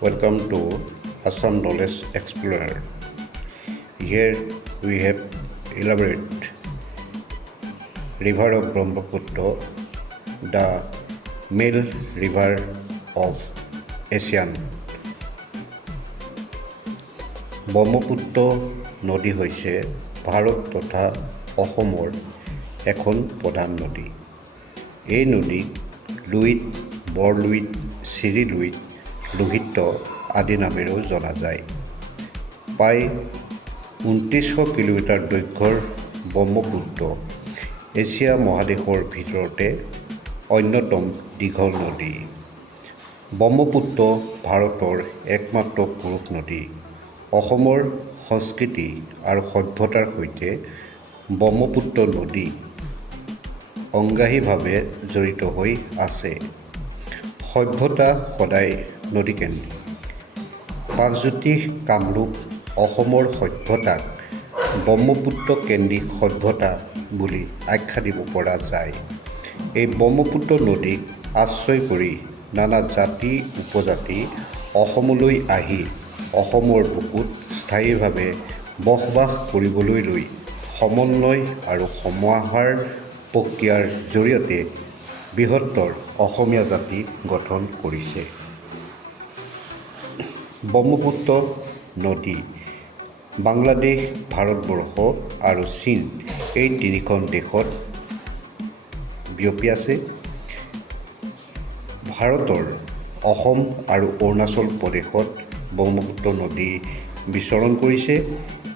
Welcome to Assam Knowledge Explorer. Here we have elaborate river of Brahmaputra, the male river of Asian. Brahmaputra নদী হৈছে ভাৰত তথা অসমৰ এখন প্ৰধান নদী। এই নদীক লুইত, বৰলুইত, চিৰিলুইত, লোহিত আদি নামেৰেও জনা যায়। প্ৰায় ২৯০০ কিলোমিটাৰ দৈৰ্ঘ্যৰ ব্ৰহ্মপুত্ৰ এছিয়া মহাদেশৰ ভিতৰতে অন্যতম দীঘল নদী। ব্ৰহ্মপুত্ৰ ভাৰতৰ একমাত্ৰ পুৰুষ নদী। অসমৰ সংস্কৃতি আৰু সভ্যতাৰ সৈতে ব্ৰহ্মপুত্ৰ নদী অংগাহীভাৱে জড়িত হৈ আছে। সভ্যতা সদায় নদীকেন্দ্ৰিক। প্ৰাগজ্যোতিষ কামৰূপ অসমৰ সভ্যতাক ব্ৰহ্মপুত্ৰ কেন্দ্ৰিক সভ্যতা বুলি আখ্যা দিব পৰা যায়। এই ব্ৰহ্মপুত্ৰ নদীক আশ্ৰয় কৰি নানা জাতি উপজাতি অসমলৈ আহি অসমৰ বুকুত স্থায়ীভাৱে বসবাস কৰিবলৈ লৈ সমন্বয় আৰু সমাহাৰ প্ৰক্ৰিয়াৰ জৰিয়তে বৃহত্তৰ অসমীয়া জাতি গঠন কৰিছে। ব্ৰহ্মপুত্ৰ নদী বাংলাদেশ, ভাৰতবৰ্ষ আৰু চীন এই তিনিখন দেশত বিয়পি আছে। ভাৰতৰ অসম আৰু অৰুণাচল প্ৰদেশত ব্ৰহ্মপুত্ৰ নদী বিচৰণ কৰিছে।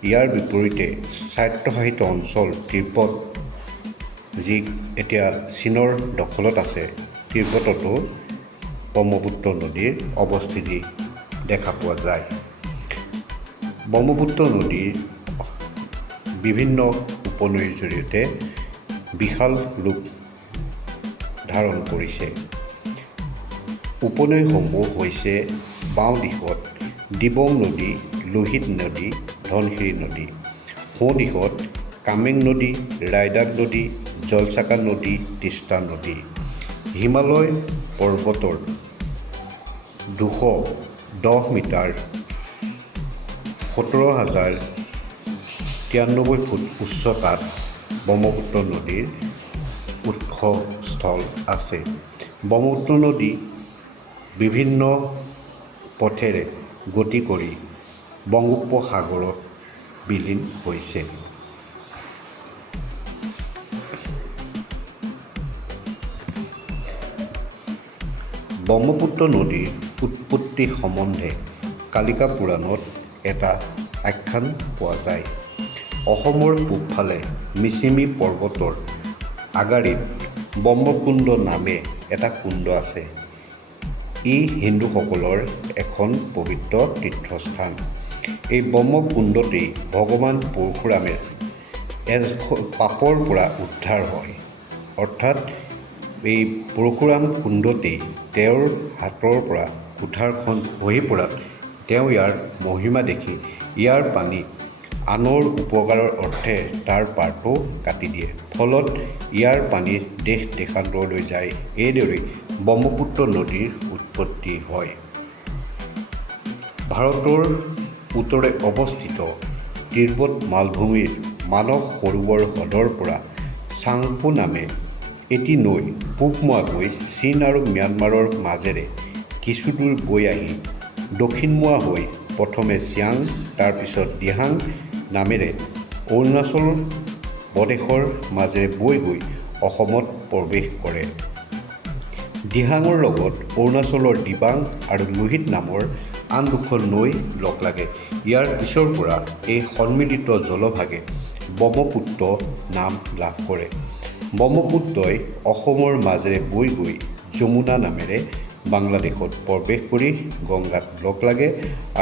ইয়াৰ বিপৰীতে স্বায়ত্তশাসিত অঞ্চল তিব্বত, যি এতিয়া চীনৰ দখলত আছে, তিব্বততো ব্ৰহ্মপুত্ৰ নদীৰ অৱস্থিতি দেখা পোৱা যায়। ব্ৰহ্মপুত্ৰ নদীৰ বিভিন্ন উপনৈৰ জৰিয়তে বিশাল ৰূপ ধাৰণ কৰিছে। উপনৈসমূহ হৈছে বাওঁ দিশত দিবং নদী, লোহিত নদী, ধনশিৰি নদী। সোঁ দিশত কামেং নদী, ৰায়দাক নদী, জলচাকা নদী, তিষ্টা নদী। হিমালয় পৰ্বতৰ ২১০ মিটাৰ ১৭,০৯৩ ফুট উচ্চতাত ব্ৰহ্মপুত্ৰ নদীৰ উৎসস্থল আছে। ব্ৰহ্মপুত্ৰ নদী বিভিন্ন পথেৰে গতি কৰি বংগোপসাগৰত বিলীন হৈছে। ব্ৰহ্মপুত্ৰ নদীৰ উৎপত্তি সম্বন্ধে কালিকা পুৰাণত এটা আখ্যান পোৱা যায়। অসমৰ পূবফালে মিচিমি পৰ্বতৰ আগাৰীত ব্ৰহ্মকুণ্ড নামে এটা কুণ্ড আছে। ই হিন্দুসকলৰ এখন পবিত্ৰ তীৰ্থস্থান। এই ব্ৰহ্মকুণ্ডতেই ভগৱান পৰশুৰামে পাপৰ পৰা উদ্ধাৰ হয়। অৰ্থাৎ এই পৰশুৰাম কুণ্ডতেই তেওঁৰ হাতৰ পৰা কুঠাৰখন খহি পৰাত তেওঁ ইয়াৰ মহিমা দেখি ইয়াৰ পানী আনৰ উপকাৰৰ অৰ্থে তাৰ পাৰটো কাটি দিয়ে। ফলত ইয়াৰ পানী দেশ দেশান্তৰলৈ যায়। এইদৰে ব্ৰহ্মপুত্ৰ নদীৰ উৎপত্তি হয়। ভাৰতৰ উত্তৰে অৱস্থিত তিব্বত মালভূমিৰ মানস সৰোবৰ হ্ৰদৰ পৰা চাংপো নামে এটি নৈ পূবমুৱাকৈ চীন আৰু ম্যানমাৰৰ মাজেৰে কিছুদূৰ বৈ আহি দক্ষিণমুৱা হৈ প্ৰথমে চিয়াং, তাৰপিছত দিহাং নামেৰে অৰুণাচল প্ৰদেশৰ মাজেৰে বৈ গৈ অসমত প্ৰৱেশ কৰে। দিহাঙৰ লগত অৰুণাচলৰ দিবাং আৰু লোহিত নামৰ আন দুখন নৈ লগ লাগে। ইয়াৰ পিছৰ পৰা এই সন্মিলিত জলভাগে ব্ৰহ্মপুত্ৰ নাম লাভ কৰে। ব্ৰহ্মপুত্ৰই অসমৰ মাজেৰে বৈ গৈ যমুনা নামেৰে বাংলাদেশত প্ৰৱেশ কৰি গংগাত লগ লাগে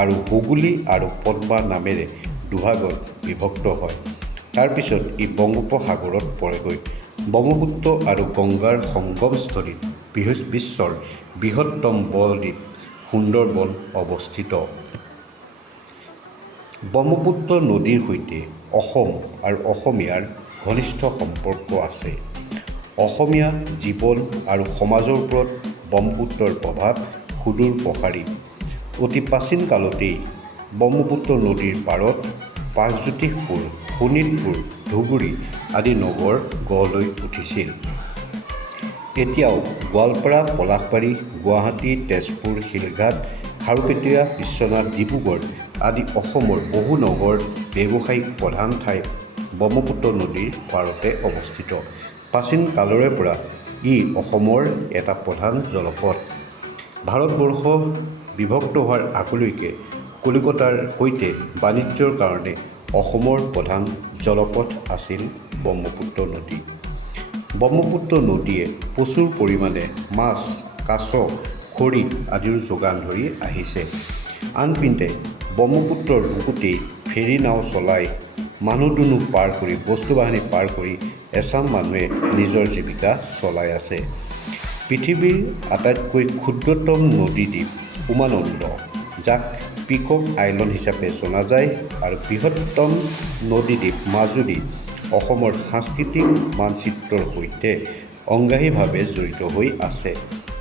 আৰু হুগলী আৰু পদ্মা নামেৰে দুভাগত বিভক্ত হয়। তাৰপিছত ই বংগোপসাগৰত পৰেগৈ। ব্ৰহ্মপুত্ৰ আৰু গংগাৰ সংগমস্থলীত বিশ্বৰ বৃহত্তম বদ্বীপ সুন্দৰবন অৱস্থিত। ব্ৰহ্মপুত্ৰ নদীৰ সৈতে অসম আৰু অসমীয়াৰ ঘনিষ্ঠ সম্পৰ্ক আছে। অসমীয়া জীৱন আৰু সমাজৰ ওপৰত ব্ৰহ্মপুত্ৰৰ প্ৰভাৱ সুদূৰ প্ৰসাৰী। অতি প্ৰাচীন কালতেই ব্ৰহ্মপুত্ৰ নদীৰ পাৰত প্ৰাগজ্যোতিষপুৰ, শোণিতপুৰ, ধুবুৰী আদি নগৰ গঢ় লৈ উঠিছিল। এতিয়াও গোৱালপাৰা, পলাশবাৰী, গুৱাহাটী, তেজপুৰ, শিলঘাট, খাৰুপেটীয়া, বিশ্বনাথ, ডিব্ৰুগড় আদি অসমৰ বহু নগৰ ব্যৱসায়িক প্ৰধান ঠাই ব্ৰহ্মপুত্ৰ নদীৰ পাৰতে অৱস্থিত। প্ৰাচীন কালৰে পৰা ই অসমৰ এটা প্ৰধান জলপথ। ভাৰতবৰ্ষ বিভক্ত হোৱাৰ আগলৈকে কলিকতাৰ সৈতে বাণিজ্যৰ কাৰণে অসমৰ প্ৰধান জলপথ আছিল ব্ৰহ্মপুত্ৰ নদী। ব্ৰহ্মপুত্ৰ নদীয়ে প্ৰচুৰ পৰিমাণে মাছ, কাছ, খৰি আদিৰ যোগান ধৰি আহিছে। আনপিনে ব্ৰহ্মপুত্ৰৰ বুকুতেই ফেৰী নাও চলাই মানুহ-দুনুহ পাৰ কৰি, বস্তু বাহিনী পাৰ কৰি এচাম মানুহে নিজৰ জীৱিকা চলাই আছে। পৃথিৱীৰ আটাইতকৈ ক্ষুদ্ৰতম নদীদ্বীপ উমানন্দ, যাক পিকক আইলেণ্ড হিচাপে জনা যায়, আৰু বৃহত্তম নদীদ্বীপ মাজুলী অসমৰ সাংস্কৃতিক মানচিত্ৰৰ সৈতে অংগাহীভাৱে জড়িত হৈ আছে।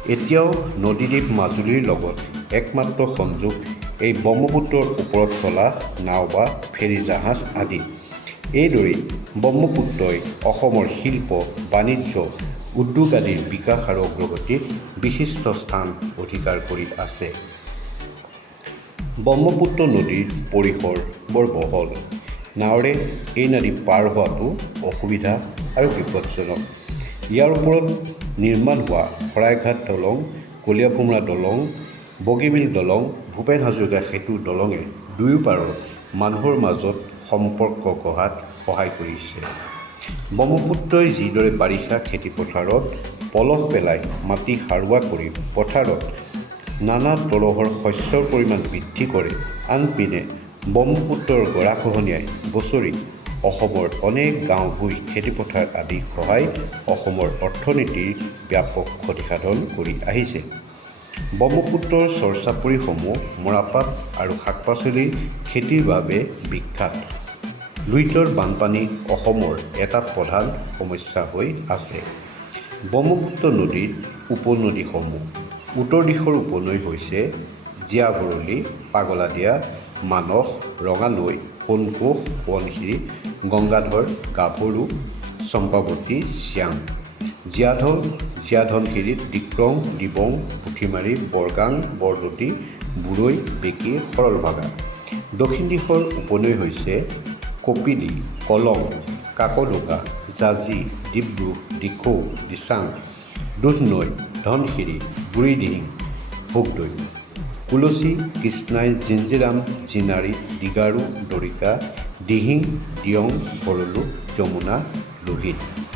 এতিয়াও নদীদ্বীপ মাজুলীৰ লগত একমাত্ৰ সংযোগ এই ব্ৰহ্মপুত্ৰৰ ওপৰত চলা নাও বা ফেৰী জাহাজ আদি। এইদৰেই ব্ৰহ্মপুত্ৰই অসমৰ শিল্প, বাণিজ্য, উদ্যোগ আদিৰ বিকাশ আৰু অগ্ৰগতিত বিশিষ্ট স্থান অধিকাৰ কৰি আছে। ব্ৰহ্মপুত্ৰ নদীৰ পৰিসৰ বৰ বহল। নাৱেৰে এই নদী পাৰ হোৱাটো অসুবিধা আৰু বিপদজনক। ইয়াৰ ওপৰত নিৰ্মাণ হোৱা শৰাইঘাট দলং, কলীয়াভোমোৰা দলং, বগীবিল দলং, ভূপেন হাজৰিকা সেতু দলঙে দুয়োপাৰৰ মানুহৰ মাজত সম্পৰ্ক গঢ়াত সহায় কৰিছে। ব্ৰহ্মপুত্ৰই যিদৰে বাৰিষা খেতিপথাৰত পলস পেলাই মাটি সাৰুৱা কৰি পথাৰত নানা তৰহৰ শস্যৰ পৰিমাণ বৃদ্ধি কৰে, আনপিনে ব্ৰহ্মপুত্ৰৰ গৰাখহনীয়াই বছৰি অসমৰ অনেক গাঁও, ভূঁই, খেতিপথাৰ আদি খহাই অসমৰ অৰ্থনীতিৰ ব্যাপক ক্ষতিসাধন কৰি আহিছে। ব্ৰহ্মপুত্ৰৰ চৰচাপৰিসমূহ মৰাপাট আৰু শাক-পাচলিৰ খেতিৰ বাবে বিখ্যাত। লুইতৰ বানপানী অসমৰ এটা প্ৰধান সমস্যা হৈ আছে। ব্ৰহ্মপুত্ৰ নদীৰ উপনদীসমূহ। উত্তৰ দিশৰ উপনৈ হৈছে জীয়াভৰলী, পাগলাদিয়া, মানস, ৰঙানৈ, সোণকোষ, সোৱণশিৰি, গংগাধৰ, গাভৰু, চম্পাৱতী, চিয়াং। জীয়াধনশিৰি, ডিক্ৰং, দিবং, পুঠিমাৰী, বৰগাং, বৰদতী, বুৰৈ, বেকী, সৰলভাগা। দক্ষিণ দিশৰ উপনৈ হৈছে কপিলী, কলং, কাকডোকা, জাঁজি, ডিব্ৰু, দিখৌ, দিচাং, দুধনৈ, ধনশিৰি, বুঢ়ীদিহিং, ভোগদৈ। কুলচী, কৃষ্ণাই, জিঞ্জিৰাম, জিনাৰী, দিগাৰু, দৰিকা, দিহিং, দিয়ং, ভৰলু, যমুনা, লোহিত।